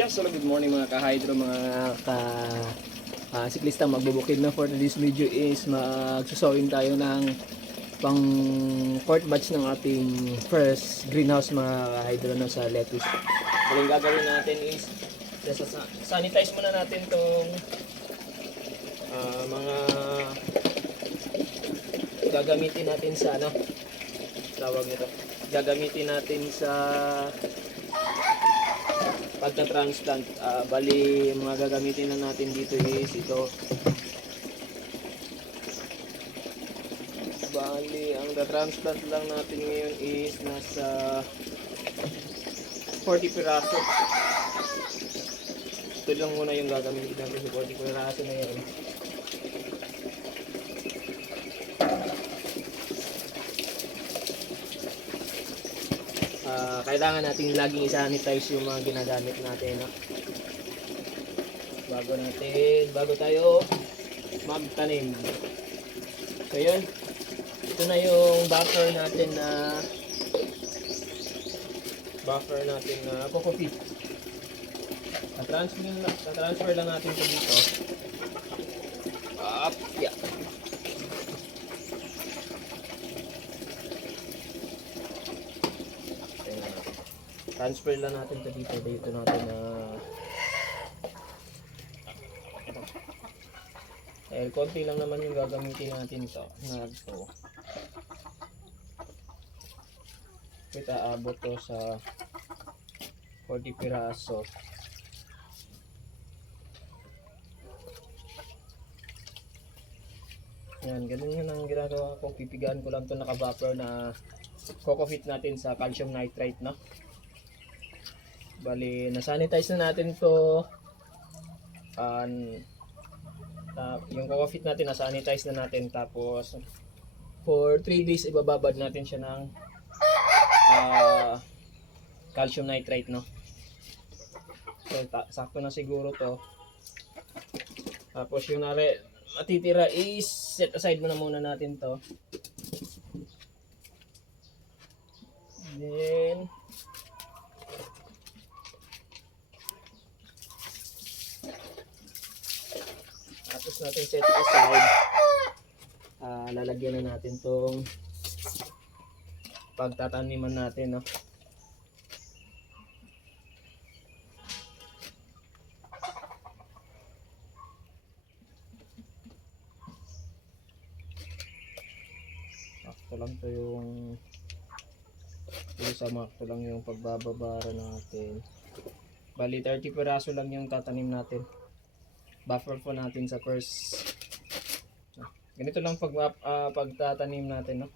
Yes, hello, good morning mga ka-hydro, mga siklista magbubukid na. For this video is magsusawin tayo ng pang 4th batch ng ating first greenhouse mga ka-hydro na sa lettuce. So, yung gagawin natin is sanitize muna natin tong mga gagamitin natin sa tawag nito, gagamitin natin sa pagka-transplant. Bali, mga gagamitin na natin dito is ito. Bali, ang transplant lang natin ngayon is nasa 40 piraso. Ito lang muna yung gagamitin natin sa 40 piraso na yan. Kailangan natin laging i-sanitize yung mga ginagamit natin, no? Bago tayo magtanim. So yun, ito na yung buffer natin na coco peat. Transfer lang natin ito dito. Yeah. Transfer lang natin ito dito natin konti lang naman yung gagamitin natin ito na ito. Kita abot to sa 40 piraso. Yan, ganun yun ang ginagawa ko. Pipigaan ko lang ito naka-buffer na coco peat natin sa calcium nitrate, no? Bali, na-sanitize na natin to. Yung coco peat natin, na-sanitize na natin. Tapos, for 3 days, ibababad natin siya ng calcium nitrate, no? So, sakto na siguro to. Tapos, yung matitira is set aside muna natin to. Then, tapos natin set aside, lalagyan na natin tong pagtataniman natin, no? Sakto lang to yung sakto lang yung pagbababara natin. Bali 30 piraso lang yung tatanim natin. Buffer po natin sa first. Ganito lang pagtatanim natin, no?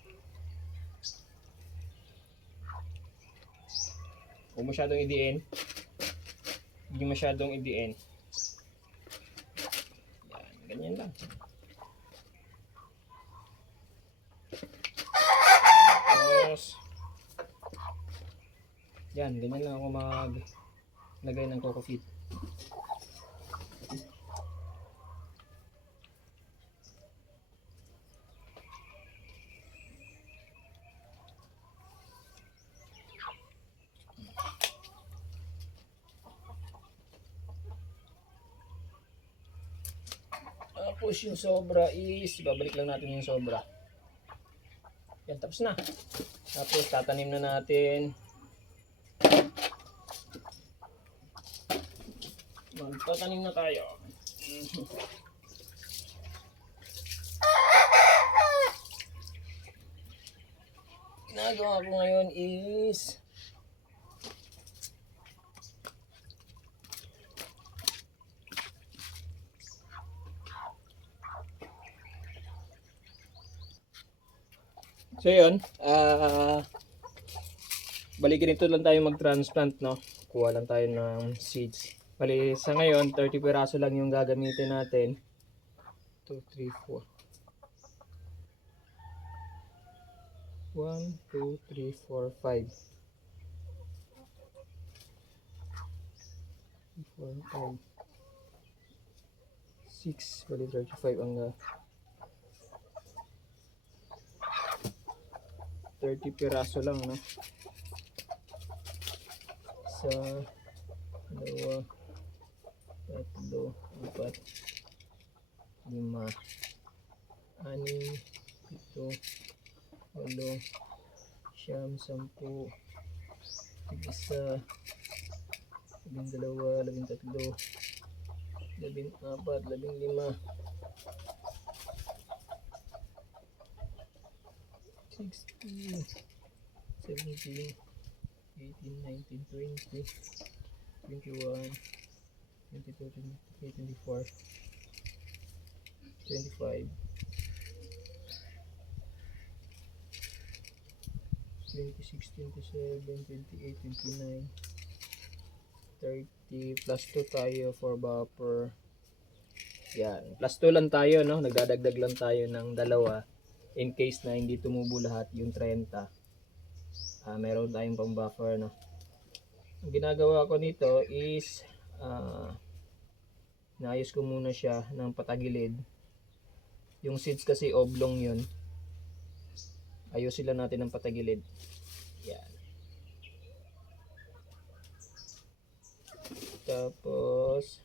Huwag masyadong idiin. Hindi masyadong idiin. Yan, ganyan lang. Tapos, yan, ganyan lang ako maglagay ng coco peat. Tapos yung sobra is, babalik lang natin yung sobra. Yan, tapos na. Tapos tatanim na natin. Magtatanim na tayo. Ginagawa ko ngayon is so yun, balikin ito lang tayo mag-transplant, no? Kuha lang tayo ng seeds. Bali, sa ngayon, 30 piraso lang yung gagamitin natin. 2, 3, 4. 1, 2, 3, 4, 5. 4, 5. 6, bali 35 ang 30 piraso lang, no? Sa dalawa, 4, 5, 6, 7, 8, 9, 10, 11, 12, 13, 14, 15, 16, 17, 18, 19, 20, 21, 22, 23, 24, 25, 26, 27, 28, 29, 30, plus 2 tayo for buffer. Yan, plus 2 lang tayo, no? Nagdadagdag lang tayo ng dalawa in case na hindi tumubo lahat yung 30. Meron tayong pang buffer, no? Ang ginagawa ko nito is naayos ko muna siya ng patagilid. Yung seeds kasi oblong yun. Ayusin lang natin ng patagilid. Yan. Tapos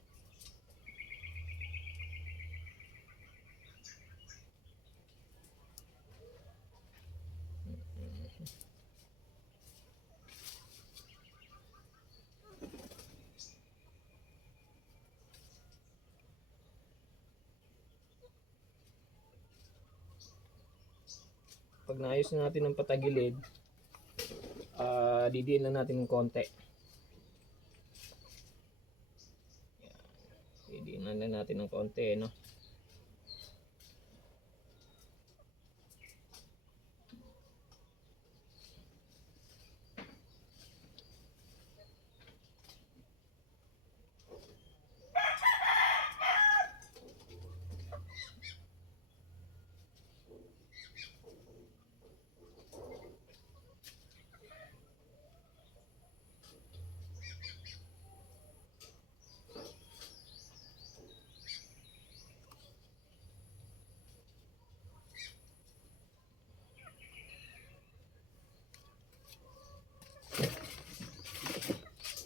pag naayos na natin ng patagilid, didiin lang natin ng konti. Yan. Didiin lang natin ng konti, no?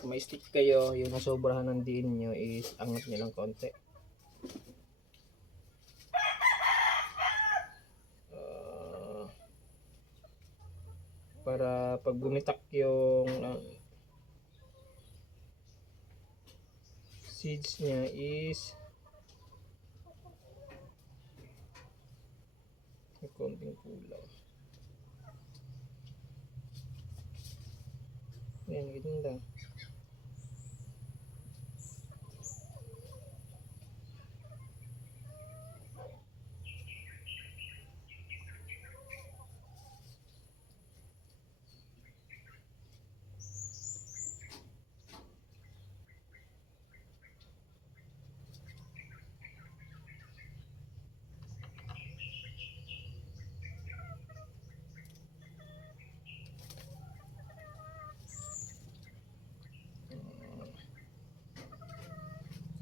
Kung may stick kayo, yung nasobrahan ng diin nyo is angat nyo lang konti. Para pag bumitak yung seeds niya is may konting kulang. Ayan, ganyan lang.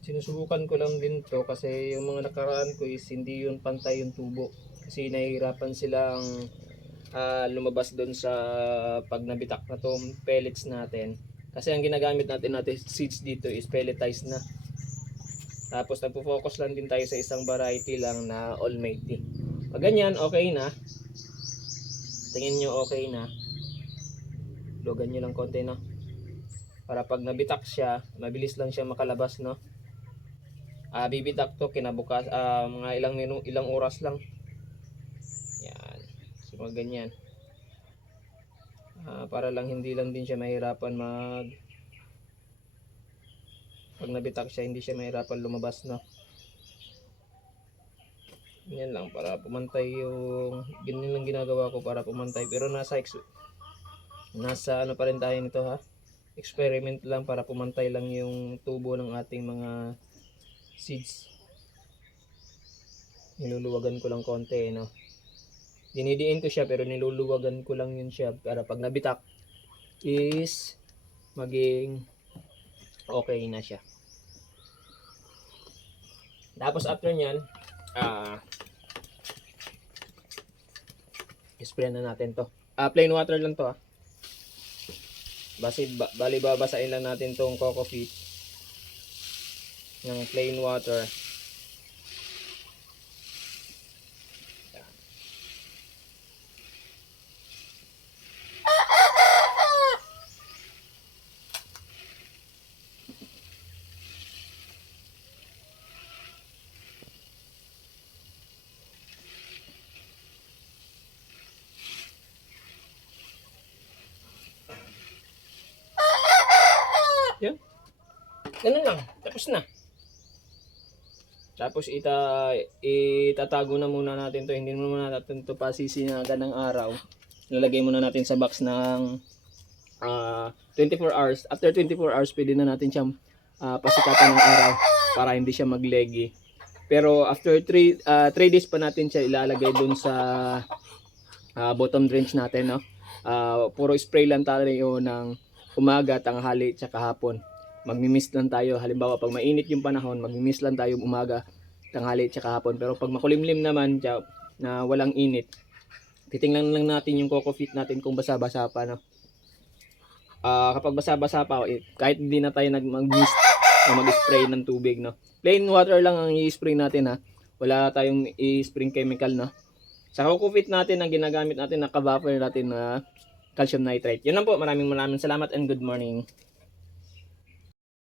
Sinusubukan ko lang din to kasi yung mga nakaraan ko is hindi yun pantay yung tubo. Kasi nahihirapan silang lumabas doon sa pag nabitak na tong pellets natin. Kasi ang ginagamit natin seeds dito is pelletized na. Tapos nagpo-focus lang din tayo sa isang variety lang na almighty. Pag ganyan, okay na. Tingin nyo okay na. Lugan nyo lang konti, no? Para pag nabitak siya, mabilis lang siya makalabas, no? Bibitak to kinabukas mga ilang oras lang. Yan. So mga ganyan. Para lang hindi lang din siya mahirapan pag nabitak siya, hindi siya mahirapan lumabas, no. Yan lang para pumantay yung ganyan lang ginagawa ko para pumantay, pero nasa ano pa rin tayo nito, ha. Experiment lang para pumantay lang yung tubo ng ating mga seeds. Niluluwagan ko lang konti, no. Dinidiin ko siya pero niluluwagan ko lang yun siya para pag nabitak is maging okay na siya. Tapos after nyan, spray na natin to. Plain water lang to, ha. Bali babasain lang natin tong coco peat. ng plain water. Yan. Ganun lang. Tapos na. Tapos itatago na muna natin to. Hindi muna natin to pasisinagan ng araw. Lalagay muna natin sa box ng 24 hours. After 24 hours, pwede na natin siyang pasikatan ng araw para hindi siya maglegi. Pero after 3 days pa natin siya ilalagay dun sa bottom drench natin, no? Puro spray lang tayo ng umaga, tanghali, tsaka hapon. Magmi-mist lang tayo. Halimbawa, pag mainit yung panahon, magmi-mist lang tayo umaga, tanghali, tsaka hapon. Pero pag makulimlim naman, na walang init, titingnan lang natin yung coco feet natin kung basa-basa pa, no? Kapag basa-basa pa, kahit hindi na tayo mag-mist o mag-spray ng tubig, no? Plain water lang ang i-spray natin, ha? Wala tayong i-spray chemical, no? Sa coco feet natin, ang ginagamit natin, naka-vapor natin na calcium nitrate. Yun lang po. Maraming salamat and good morning.